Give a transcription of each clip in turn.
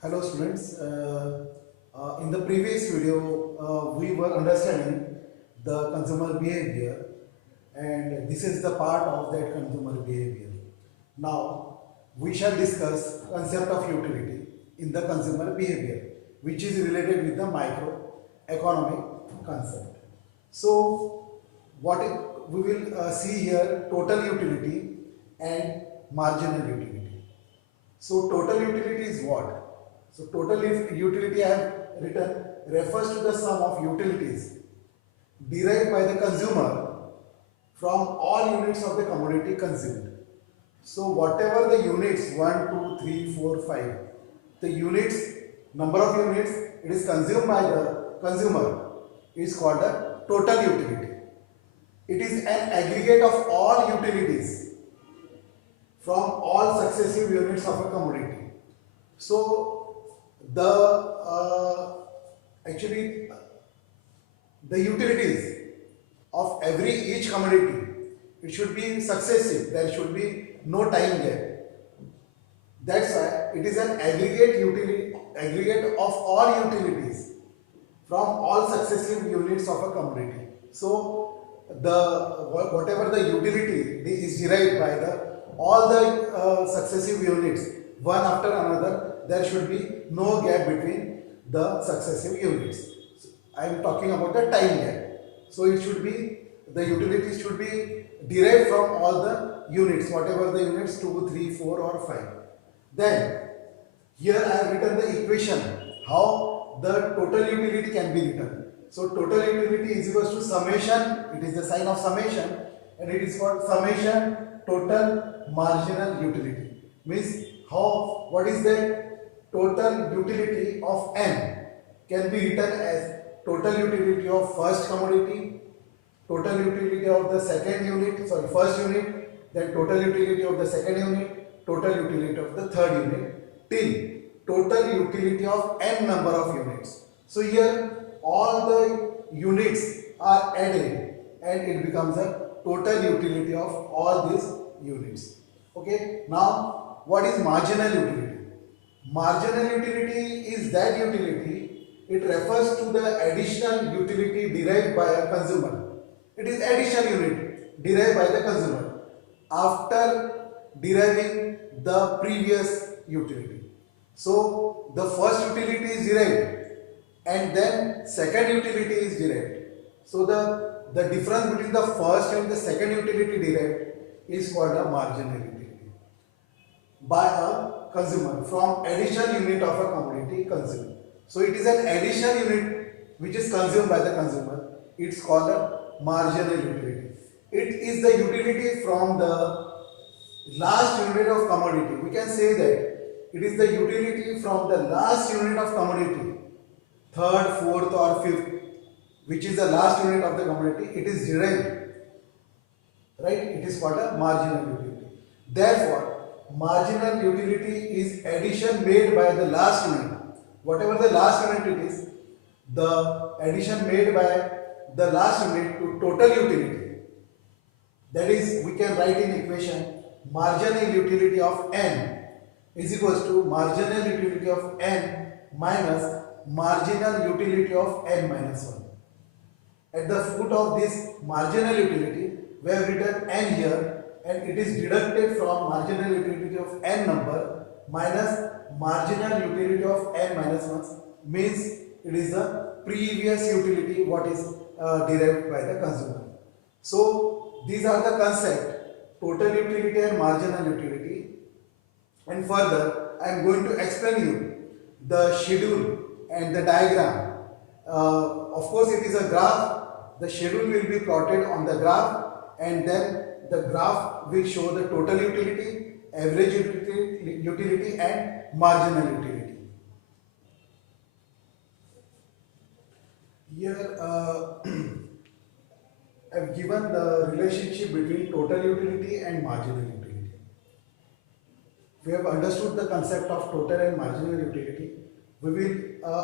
Hello students, in the previous video we were understanding the consumer behavior and this is the part of that consumer behavior. Now we shall discuss concept of utility in the consumer behavior which is related with the microeconomic concept. So we will see here total utility and marginal utility. So total utility is what? So total utility I have written refers to the sum of utilities derived by the consumer from all units of the commodity consumed. So whatever the units 1, 2, 3, 4, 5, the units, number of units it is consumed by the consumer is called a total utility. It is an aggregate of all utilities from all successive units of a commodity. So the actually the utilities of each commodity, it should be successive. There should be no time gap. That's why it is an aggregate of all utilities from all successive units of a commodity. So whatever the utility is derived by the all the successive units one after another, there should be no gap between the successive units. So I am talking about the time gap. So it should be the utilities should be derived from all the units, whatever the units 2, 3, 4 or 5. Then here I have written the equation how the total utility can be written. So total utility is equals to summation, it is the sign of summation and it is called summation total marginal utility. Means what is the total utility of n can be written as total utility of first commodity, total utility of the first unit, then total utility of the second unit, total utility of the third unit, till total utility of n number of units. So here all the units are added and it becomes a total utility of all these units. Okay, now what is marginal utility? Marginal utility is that utility, it refers to the additional utility derived by a consumer. It is additional unit derived by the consumer after deriving the previous utility. So the first utility is derived and then second utility is derived. So the difference between the first and the second utility derived is called a marginal utility by a consumer from additional unit of a commodity consumed. So it is an additional unit which is consumed by the consumer. It's called a marginal utility. It is the utility from the last unit of commodity. We can say that it is the utility from the last unit of commodity, third, fourth or fifth, which is the last unit of the commodity. It is derived, right? It is called a marginal utility. Therefore, marginal utility is addition made by the last unit. Whatever the last unit it is, the addition made by the last unit to total utility. That is, we can write in equation marginal utility of n is equals to marginal utility of n minus marginal utility of n minus 1. At the foot of this marginal utility, we have written n here and it is deducted from marginal utility of n number minus marginal utility of n minus 1 means it is the previous utility what is derived by the consumer. So these are the concept total utility and marginal utility, and further I am going to explain you the schedule and the diagram. Of course it is a graph. The schedule will be plotted on the graph and then the graph will show the total utility, average utility and marginal utility. Here I have given the relationship between total utility and marginal utility. We have understood the concept of total and marginal utility. We will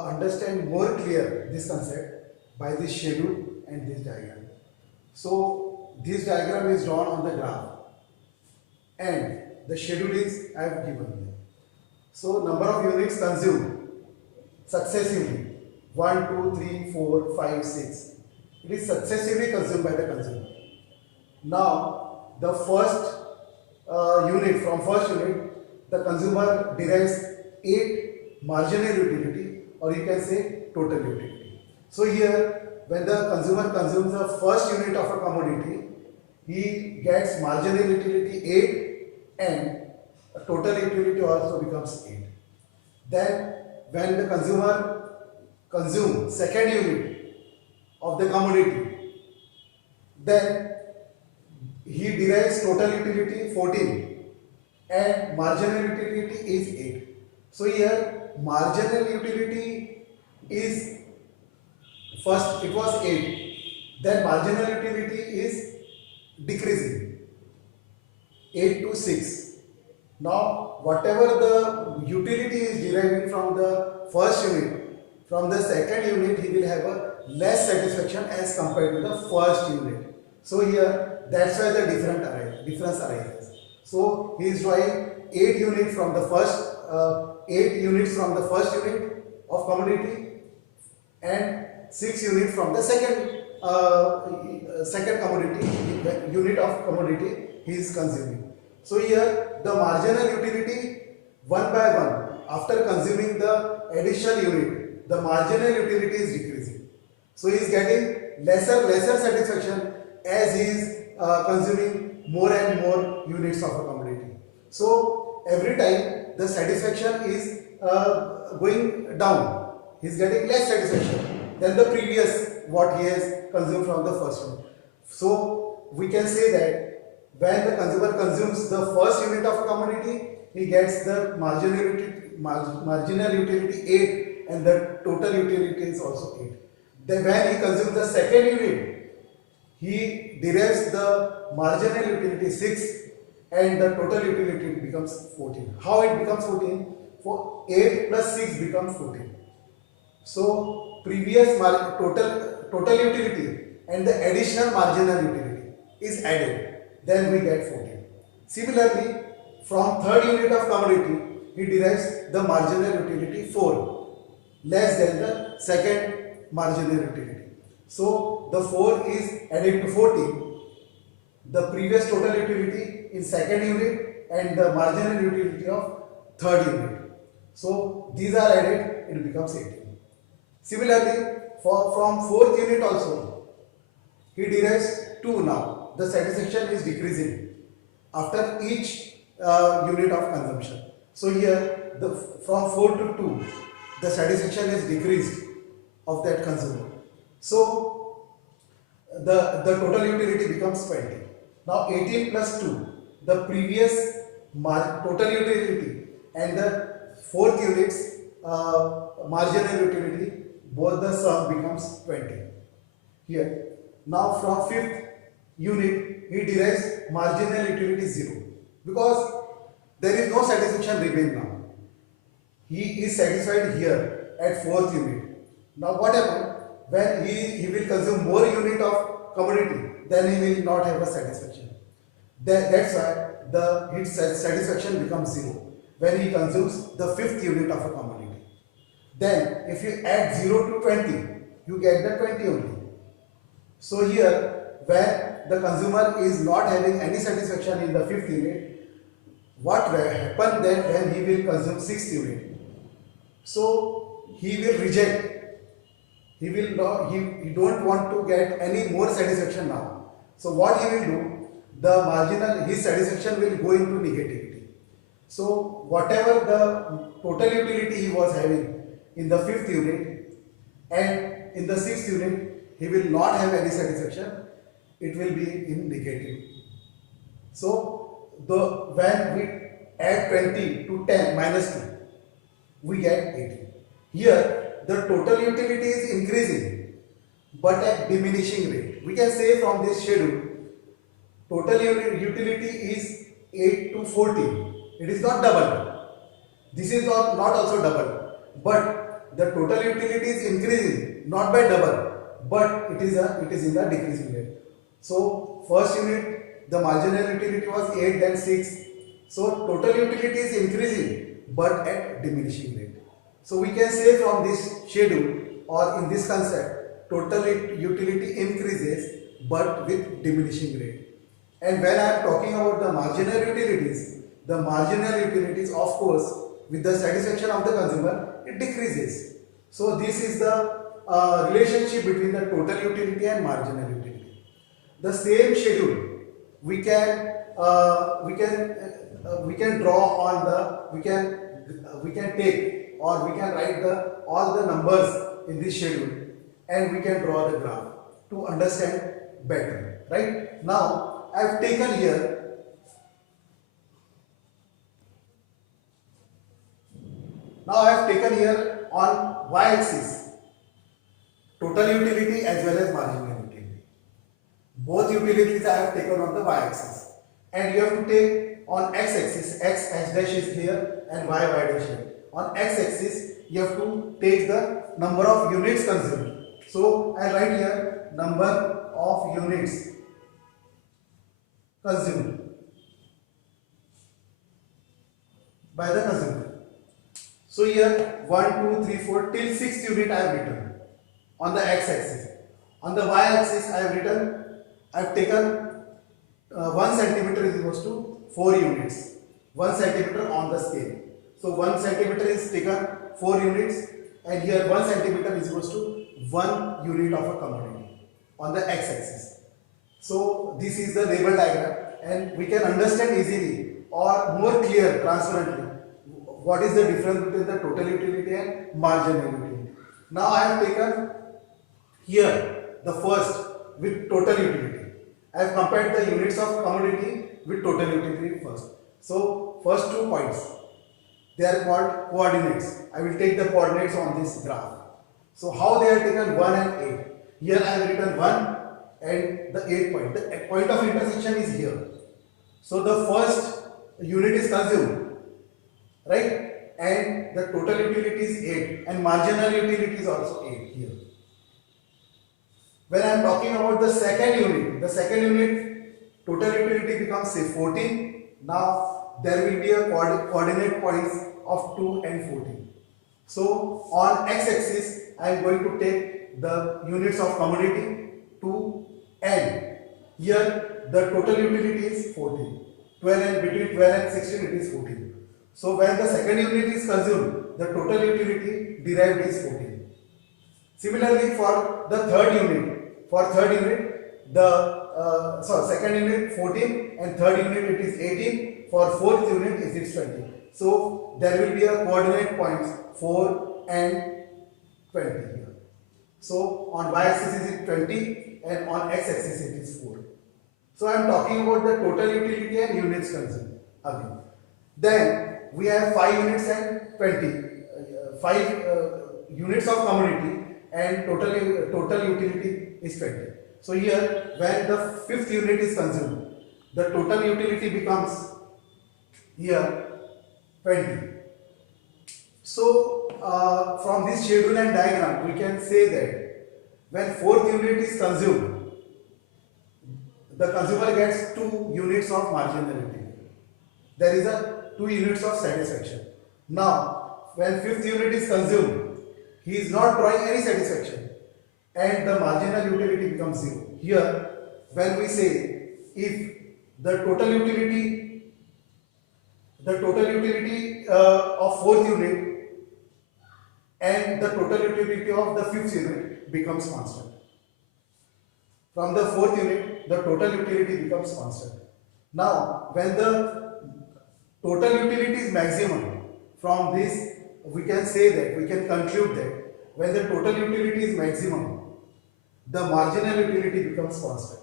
understand more clear this concept by this schedule and this diagram. So this diagram is drawn on the graph and the schedule is I have given here. So number of units consumed successively 1, 2, 3, 4, 5, 6. It is successively consumed by the consumer. Now the first unit, from first unit, the consumer derives 8 marginal utility, or you can say total utility. So here when the consumer consumes the first unit of a commodity, he gets marginal utility 8 and total utility also becomes 8. Then when the consumer consumes second unit of the commodity, then he derives total utility 14 and marginal utility is 8. So here marginal utility is, first it was 8, then marginal utility is decreasing 8 to 6. Now whatever the utility is deriving from the first unit, from the second unit he will have a less satisfaction as compared to the first unit. So here that's why the difference arises. So he is drawing 8 units from the first 8 units from the first unit of commodity and 6 units from the second commodity unit of commodity he is consuming. So here the marginal utility one by one, after consuming the additional unit, the marginal utility is decreasing. So he is getting lesser satisfaction as he is consuming more and more units of a commodity. So every time the satisfaction is going down, he is getting less satisfaction than the previous what he has consumed from the first one. So we can say that when the consumer consumes the first unit of a commodity, he gets the marginal utility 8 and the total utility is also 8. Then when he consumes the second unit, he derives the marginal utility 6 and the total utility becomes 14. How it becomes 14? For 8 plus 6 becomes 14. So previous total utility and the additional marginal utility is added, then we get 14. Similarly, from third unit of commodity, he derives the marginal utility 4, less than the second marginal utility. So the 4 is added to 14, the previous total utility in second unit and the marginal utility of third unit. So these are added, it becomes 18. Similarly, from fourth unit also, he derives 2 now. The satisfaction is decreasing after each unit of consumption. So here, from 4 to 2, the satisfaction is decreased of that consumer. So the total utility becomes 20. Now 18 plus 2, the previous total utility and the fourth unit's marginal utility, both the sum becomes 20. Here, now from fifth unit, he derives marginal utility 0 because there is no satisfaction remain now. He is satisfied here at fourth unit. Now what happens? When he will consume more unit of commodity, then he will not have a satisfaction. That's why his satisfaction becomes 0 when he consumes the fifth unit of a commodity. Then if you add 0 to 20, you get the 20 only. So here, when the consumer is not having any satisfaction in the fifth unit, what will happen then when he will consume sixth unit? So he will reject. He will not. He don't want to get any more satisfaction now. So what he will do? His satisfaction will go into negativity. So whatever the total utility he was having in the fifth unit and in the sixth unit, he will not have any satisfaction. It will be in negative. So when we add 20 to 10 minus 2, we get 18. Here the total utility is increasing but at diminishing rate. We can say from this schedule, total utility is 8 to 14. It is not double. This is not also double. But the total utility is increasing, not by double, but it is in the decreasing rate. So first unit, the marginal utility was 8, then 6. So total utility is increasing, but at diminishing rate. So we can say from this schedule or in this concept, total utility increases but with diminishing rate. And when I am talking about the marginal utilities of course with the satisfaction of the consumer, it decreases. So this is the relationship between the total utility and marginal utility. The same schedule we can draw on the we can take or we can write the all the numbers in this schedule and we can draw the graph to understand better. Right now, I have taken here on y-axis total utility as well as marginal utility. Both utilities I have taken on the y-axis, and you have to take on x-axis, x dash is here and y dash here. On x-axis you have to take the number of units consumed. So I write here number of units consumed by the consumer. So here 1, 2, 3, 4 till 6 unit I have written on the x-axis. On the y-axis I have taken 1 centimeter is equals to 4 units. 1 centimeter on the scale. So 1 centimeter is taken 4 units, and here 1 centimeter is equals to 1 unit of a commodity on the x-axis. So this is the label diagram, and we can understand easily or more clear transparently what is the difference between the total utility and marginal utility. Now I have taken here the first with total utility. I have compared the units of commodity with total utility first. So first 2 points, they are called coordinates. I will take the coordinates on this graph. So how they are taken 1 and 8. Here I have written 1 and the 8 point. The point of intersection is here. So the first unit is consumed, right? And the total utility is 8 and marginal utility is also 8 here. When I am talking about the second unit total utility becomes say 14. Now there will be a coordinate points of 2 and 14. So on x-axis I am going to take the units of commodity 2 and here the total utility is 14. 12 and between 12 and 16 it is 14. So when the second unit is consumed, the total utility derived is 14. Similarly for the third unit, second unit 14 and third unit it is 18. For fourth unit it is 20. So there will be a coordinate points 4 and 20 here. So on y-axis it is 20 and on x-axis it is 4. So I am talking about the total utility and units consumed again. Then we have 5 units and 20. 5 units of commodity and total utility is 20. So here when the fifth unit is consumed, the total utility becomes here 20. So from this schedule and diagram we can say that when fourth unit is consumed, the consumer gets 2 units of marginal utility. There is a 2 units of satisfaction. Now when fifth unit is consumed, he is not drawing any satisfaction and the marginal utility becomes 0. Here when we say if the total utility of fourth unit and the total utility of the fifth unit becomes constant. From the fourth unit the total utility becomes constant. Now when the total utility is maximum, from this we can say that, we can conclude that when the total utility is maximum, the marginal utility becomes constant.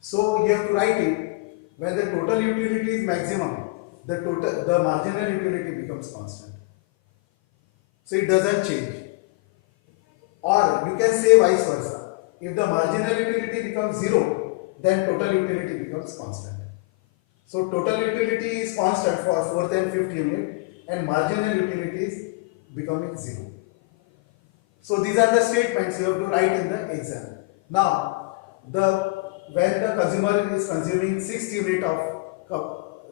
So you have to write it, when the total utility is maximum, the marginal utility becomes constant. So it doesn't change. Or you can say vice versa. If the marginal utility becomes 0, then total utility becomes constant. So total utility is constant for fourth and fifth unit and marginal utility is becoming 0. So these are the statements you have to write in the exam. Now when the consumer is consuming 6th unit of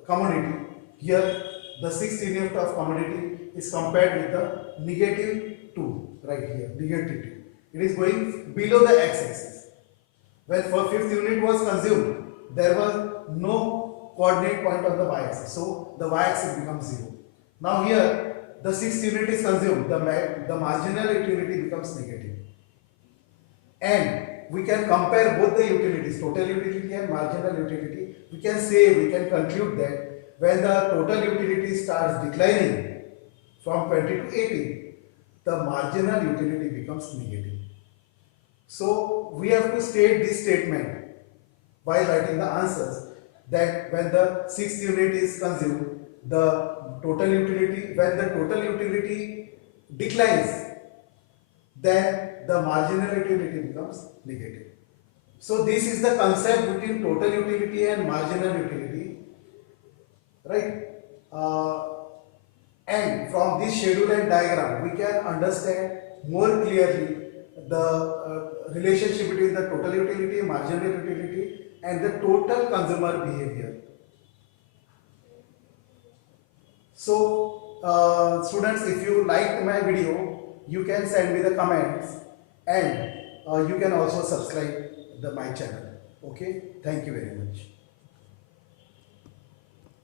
commodity, here the sixth unit of commodity is compared with the negative 2, right here, negative 2. It is going below the x-axis. When for fifth unit was consumed, there was no coordinate point on the y-axis, so the y-axis becomes 0. Now here, the sixth unit is consumed, the marginal utility becomes negative. And we can compare both the utilities, total utility and marginal utility. We can say, we can conclude that when the total utility starts declining from 20 to 80, the marginal utility becomes negative. So we have to state this statement while writing the answers, that when the sixth unit is consumed, the total utility, when the total utility declines, then the marginal utility becomes negative. So this is the concept between total utility and marginal utility, right? And from this schedule and diagram, we can understand more clearly the relationship between the total utility, marginal utility, and the total consumer behavior. So, students, if you liked my video, you can send me the comments, and you can also subscribe my channel. Okay, thank you very much.